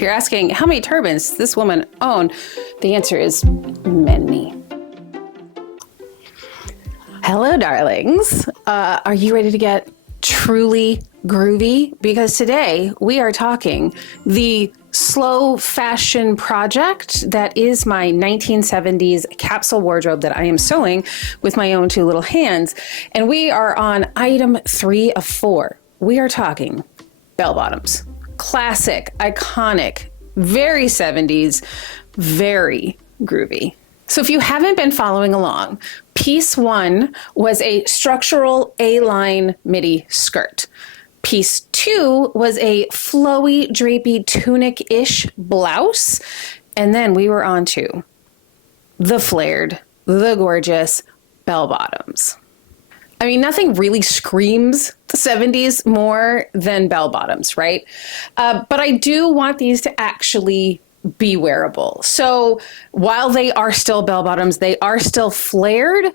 If you're asking how many turbans does this woman own, the answer is many. Hello, darlings. Are you ready to get truly groovy? Because today we are talking the slow fashion project that is my 1970s capsule wardrobe that I am sewing with my own two little hands. And we are on item 3 of 4. We are talking bell bottoms. Classic, iconic, very 70s, very groovy. So if you haven't been following along, piece 1 was a structural A-line midi skirt. Piece 2 was a flowy, drapey, tunic-ish blouse. And then we were on to the flared, the gorgeous bell bottoms. I mean, nothing really screams the 70s more than bell bottoms, right? But I do want these to actually be wearable. So while they are still bell bottoms, they are still flared.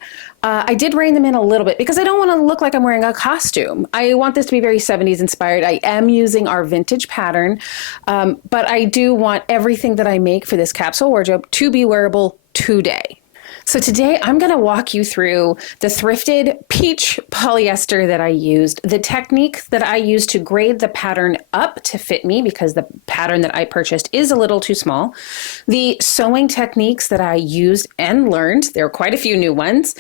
I did rein them in a little bit because I don't want to look like I'm wearing a costume. I want this to be very 70s inspired. I am using our vintage pattern, but I do want everything that I make for this capsule wardrobe to be wearable today. So today I'm going to walk you through the thrifted peach polyester that I used, the technique that I used to grade the pattern up to fit me because the pattern that I purchased is a little too small, the sewing techniques that I used and learned, there were quite a few new ones,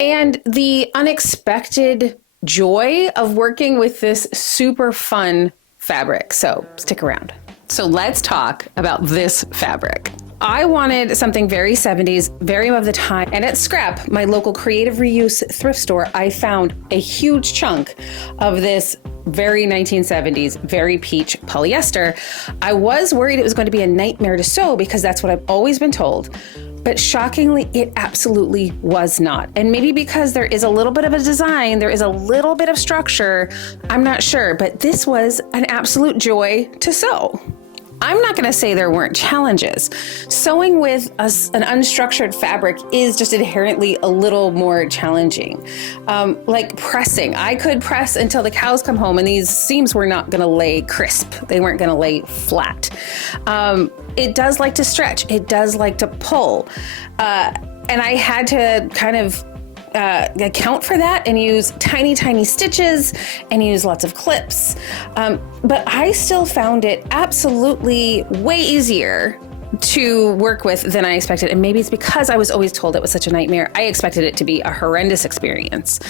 and the unexpected joy of working with this super fun fabric. So stick around. So let's talk about this fabric. I wanted something very 70s, very of the time. And at Scrap, my local creative reuse thrift store, I found a huge chunk of this very 1970s, very peach polyester. I was worried it was going to be a nightmare to sew because that's what I've always been told. But shockingly, it absolutely was not. And maybe because there is a little bit of a design, there is a little bit of structure, I'm not sure, but this was an absolute joy to sew. I'm not going to say there weren't challenges. Sewing with an unstructured fabric is just inherently a little more challenging. Like pressing. I could press until the cows come home and these seams were not going to lay crisp. They weren't going to lay flat. It does like to stretch. It does like to pull. And I had to kind of account for that and use tiny stitches and use lots of clips. But I still found it absolutely way easier to work with than I expected. And maybe it's because I was always told it was such a nightmare. I expected it to be a horrendous experience.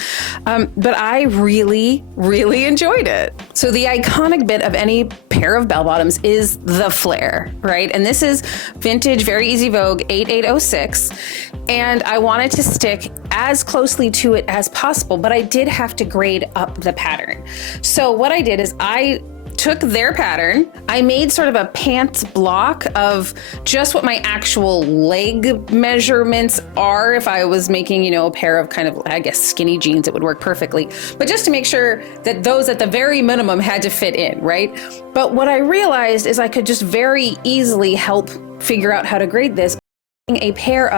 But I really, really enjoyed it. So the iconic bit of any pair of bell bottoms is the flare, right? And this is vintage, very easy Vogue 8806. And I wanted to stick as closely to it as possible, but I did have to grade up the pattern. So what I did is I took their pattern, I made sort of a pants block of just what my actual leg measurements are. If I was making, a pair of kind of, I guess, skinny jeans, it would work perfectly. But just to make sure that those at the very minimum had to fit in, right? But what I realized is I could just very easily help figure out how to grade this. A pair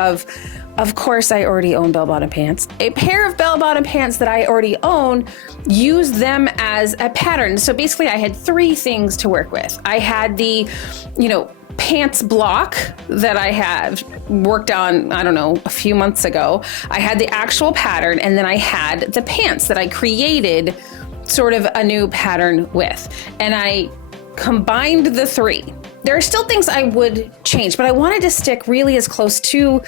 of course, I already own bell-bottom pants. A pair of bell-bottom pants that I already own, use them as a pattern. So basically I had 3 things to work with. I had the, pants block that I had worked on, a few months ago. I had the actual pattern, and then I had the pants that I created sort of a new pattern with. And I combined the 3. There are still things I would change, but I wanted to stick really as close to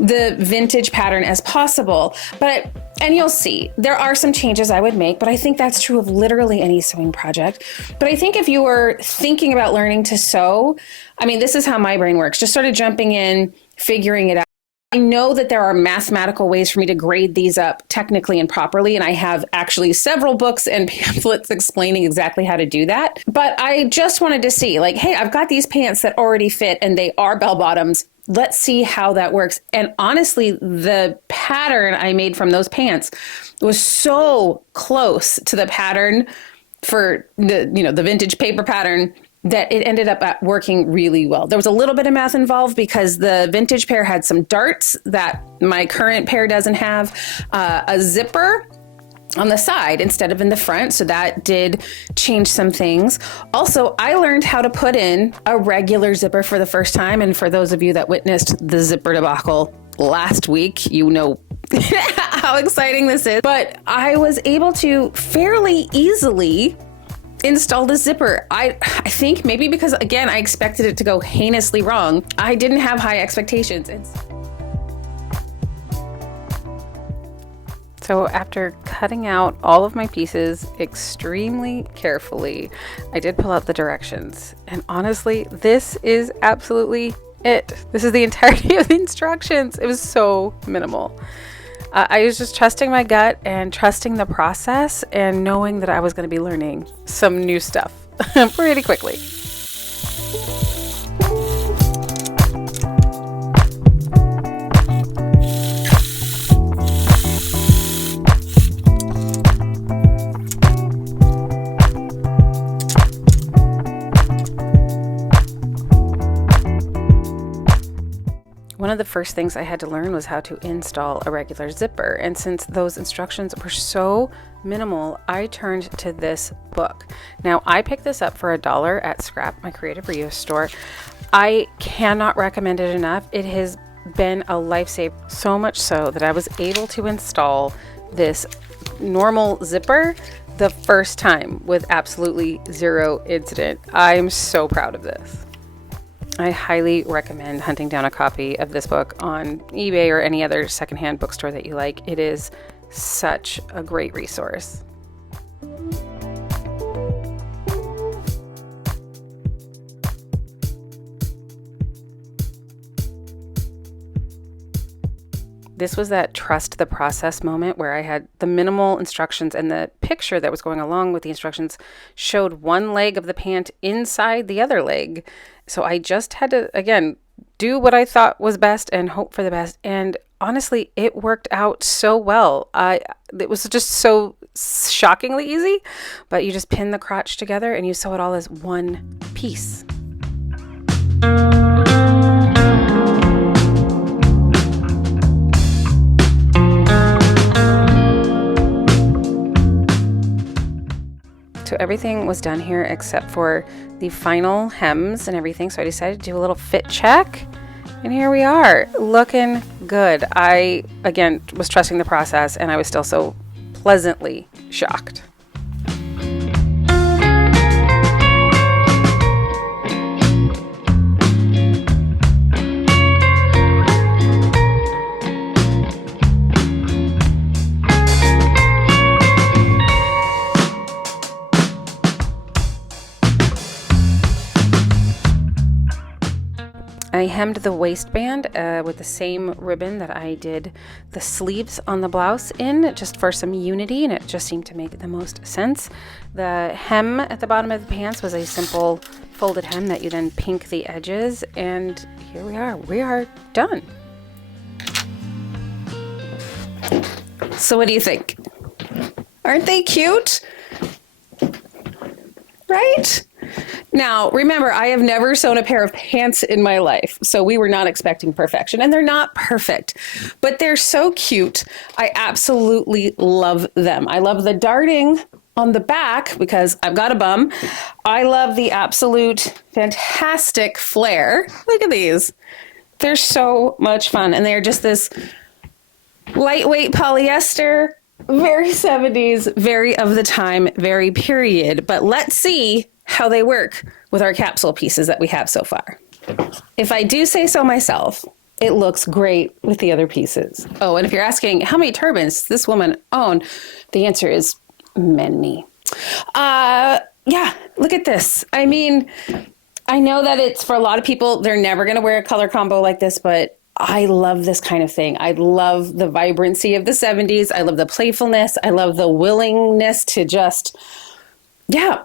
the vintage pattern as possible. And you'll see, there are some changes I would make, but I think that's true of literally any sewing project. But I think if you were thinking about learning to sew, this is how my brain works. Just sort of jumping in, figuring it out. I know that there are mathematical ways for me to grade these up technically and properly, and I have actually several books and pamphlets explaining exactly how to do that. But I just wanted to see, hey, I've got these pants that already fit and they are bell bottoms. Let's see how that works. And honestly, the pattern I made from those pants was so close to the pattern for the vintage paper pattern that it ended up working really well. There was a little bit of math involved because the vintage pair had some darts that my current pair doesn't have, a zipper on the side instead of in the front. So that did change some things. Also, I learned how to put in a regular zipper for the first time. And for those of you that witnessed the zipper debacle last week, you know how exciting this is. But I was able to fairly easily install the zipper. I think maybe because, again, I expected it to go heinously wrong. I didn't have high expectations. So after cutting out all of my pieces extremely carefully, I did pull out the directions. And honestly, this is absolutely it. This is the entirety of the instructions. It was so minimal. I was just trusting my gut and trusting the process and knowing that I was going to be learning some new stuff pretty quickly. One of the first things I had to learn was how to install a regular zipper. And since those instructions were so minimal, I turned to this book. Now, I picked this up for $1 at Scrap, my creative reuse store. I cannot recommend it enough. It has been a lifesaver, so much so that I was able to install this normal zipper the first time with absolutely zero incident. I'm so proud of this. I highly recommend hunting down a copy of this book on eBay or any other secondhand bookstore that you like. It is such a great resource. This was that trust the process moment where I had the minimal instructions, and the picture that was going along with the instructions showed one leg of the pant inside the other leg. So I just had to, again, do what I thought was best and hope for the best. And honestly, it worked out so well. It was just so shockingly easy, but you just pin the crotch together and you sew it all as one piece. So everything was done here except for the final hems and everything. So I decided to do a little fit check. And here we are, looking good. I, again, was trusting the process and I was still so pleasantly shocked. I hemmed the waistband with the same ribbon that I did the sleeves on the blouse in, just for some unity, and it just seemed to make the most sense. The hem at the bottom of the pants was a simple folded hem that you then pink the edges, and here we are done. So what do you think? Aren't they cute? Right? Now, remember, I have never sewn a pair of pants in my life, so we were not expecting perfection, and they're not perfect, but they're so cute. I absolutely love them. I love the darting on the back because I've got a bum. I love the absolute fantastic flare. Look at these. They're so much fun, and they're just this lightweight polyester, very 70s, very of the time, very period. But let's see how they work with our capsule pieces that we have so far. If I do say so myself, it looks great with the other pieces. Oh, and if you're asking how many turbans does this woman own, the answer is many. Yeah, look at this. I mean, I know that it's for a lot of people, they're never going to wear a color combo like this, but I love this kind of thing. I love the vibrancy of the 70s. I love the playfulness. I love the willingness to just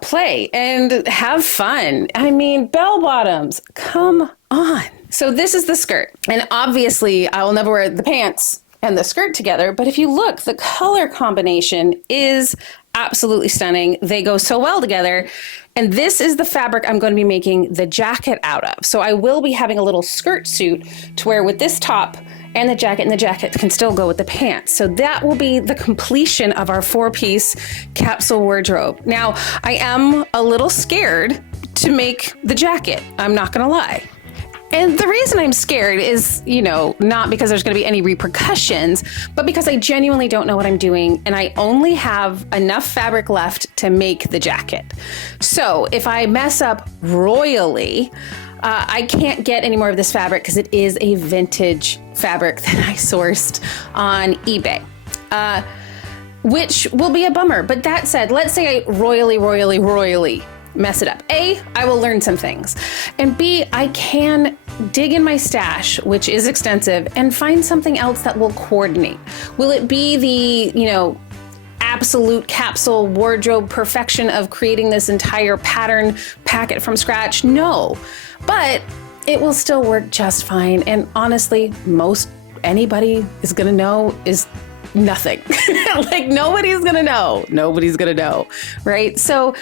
play and have fun. I mean, bell bottoms, come on. So this is the skirt. And obviously I will never wear the pants and the skirt together, but if you look, the color combination is absolutely stunning. They go so well together. And this is the fabric I'm going to be making the jacket out of. So I will be having a little skirt suit to wear with this top and the jacket can still go with the pants. So that will be the completion of our 4-piece capsule wardrobe. Now, I am a little scared to make the jacket, I'm not gonna lie. And the reason I'm scared is, not because there's going to be any repercussions, but because I genuinely don't know what I'm doing and I only have enough fabric left to make the jacket. So if I mess up royally, I can't get any more of this fabric because it is a vintage fabric that I sourced on eBay, which will be a bummer. But that said, let's say I royally mess it up. A, I will learn some things. And B, I can dig in my stash, which is extensive, and find something else that will coordinate. Will it be the, absolute capsule wardrobe perfection of creating this entire pattern packet from scratch? No, but it will still work just fine. And honestly, most anybody is gonna know is nothing. Like nobody's gonna know, right? So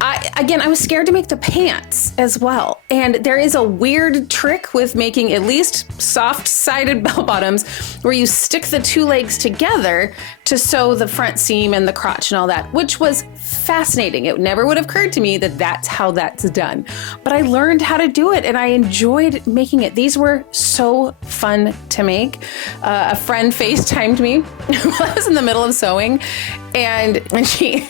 I was scared to make the pants as well. And there is a weird trick with making at least soft-sided bell bottoms where you stick the 2 legs together to sew the front seam and the crotch and all that, which was fascinating. It never would have occurred to me that that's how that's done. But I learned how to do it and I enjoyed making it. These were so fun to make. A friend FaceTimed me while I was in the middle of sewing. And she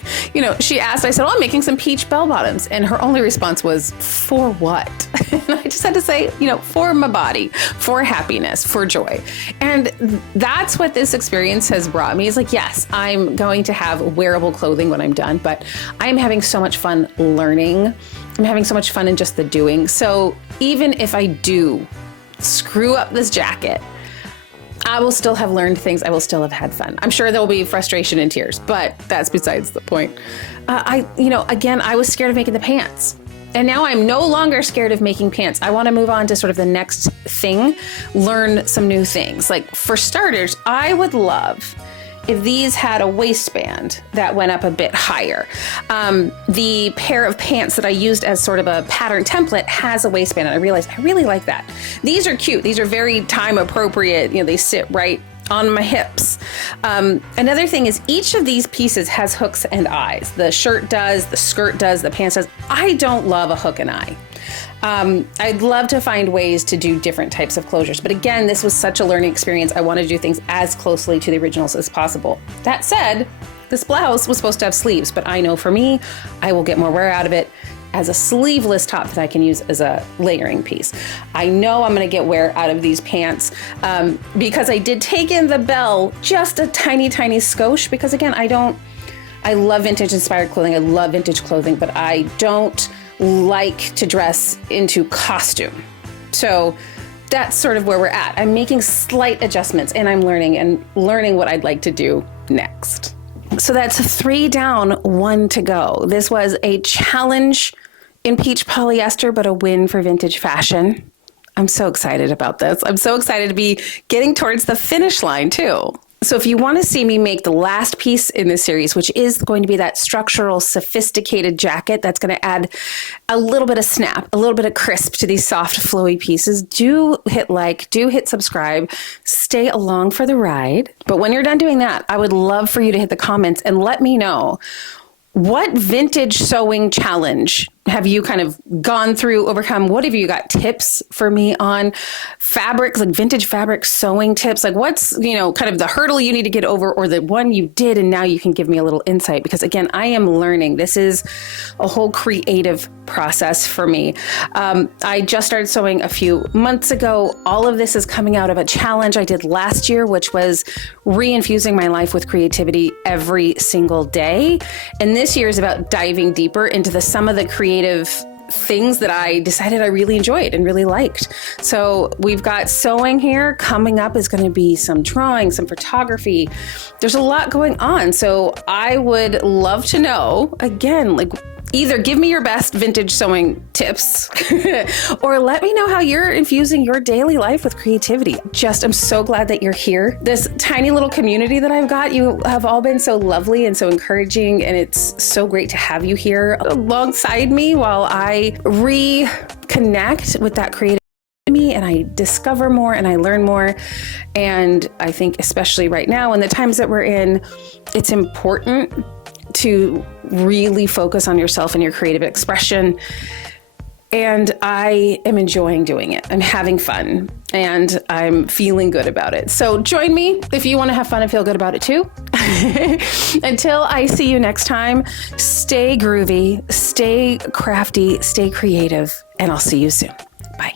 asked, I said, I'm making some peach bell bottoms. And her only response was, for what? And I just had to say, for my body, for happiness, for joy. And that's what this experience has brought me. It's like, yes, I'm going to have wearable clothing when I'm done, but I'm having so much fun learning. I'm having so much fun in just the doing. So even if I do screw up this jacket, I will still have learned things. I will still have had fun. I'm sure there will be frustration and tears, but that's besides the point. Again, I was scared of making the pants. And now I'm no longer scared of making pants. I want to move on to sort of the next thing, learn some new things. Like for starters, I would love if these had a waistband that went up a bit higher. The pair of pants that I used as sort of a pattern template has a waistband, and I realized I really like that. These are cute. These are very time appropriate. They sit right on my hips. Another thing is each of these pieces has hooks and eyes. The shirt does, the skirt does, the pants does. I don't love a hook and eye. I'd love to find ways to do different types of closures. But again, this was such a learning experience. I want to do things as closely to the originals as possible. That said, this blouse was supposed to have sleeves, but I know for me, I will get more wear out of it as a sleeveless top that I can use as a layering piece. I know I'm going to get wear out of these pants because I did take in the bell just a tiny skosh because again, I love vintage inspired clothing. I love vintage clothing, but I don't like to dress into costume. So that's sort of where we're at. I'm making slight adjustments and I'm learning what I'd like to do next. So that's 3 down, 1 to go. This was a challenge in peach polyester, but a win for vintage fashion. I'm so excited about this. I'm so excited to be getting towards the finish line too. So if you want to see me make the last piece in this series, which is going to be that structural, sophisticated jacket that's going to add a little bit of snap, a little bit of crisp to these soft, flowy pieces, do hit like, do hit subscribe, stay along for the ride. But when you're done doing that, I would love for you to hit the comments and let me know what vintage sewing challenge have you kind of gone through, overcome? What have you got tips for me on fabrics, like vintage fabric sewing tips? Like what's, kind of the hurdle you need to get over or the one you did and now you can give me a little insight? Because again, I am learning. This is a whole creative process for me. I just started sewing a few months ago. All of this is coming out of a challenge I did last year, which was reinfusing my life with creativity every single day. And this year is about diving deeper into some of the creative things that I decided I really enjoyed and really liked. So we've got sewing here. Coming up is going to be some drawing, some photography. There's a lot going on. So I would love to know, again, like either give me your best vintage sewing tips or let me know how you're infusing your daily life with creativity. I'm so glad that you're here. This tiny little community that I've got, you have all been so lovely and so encouraging, and it's so great to have you here alongside me while I reconnect with that creative me and I discover more and I learn more. And I think especially right now in the times that we're in, it's important to really focus on yourself and your creative expression. And I am enjoying doing it. I'm having fun and I'm feeling good about it. So join me if you want to have fun and feel good about it too. Until I see you next time, stay groovy, stay crafty, stay creative, and I'll see you soon. Bye.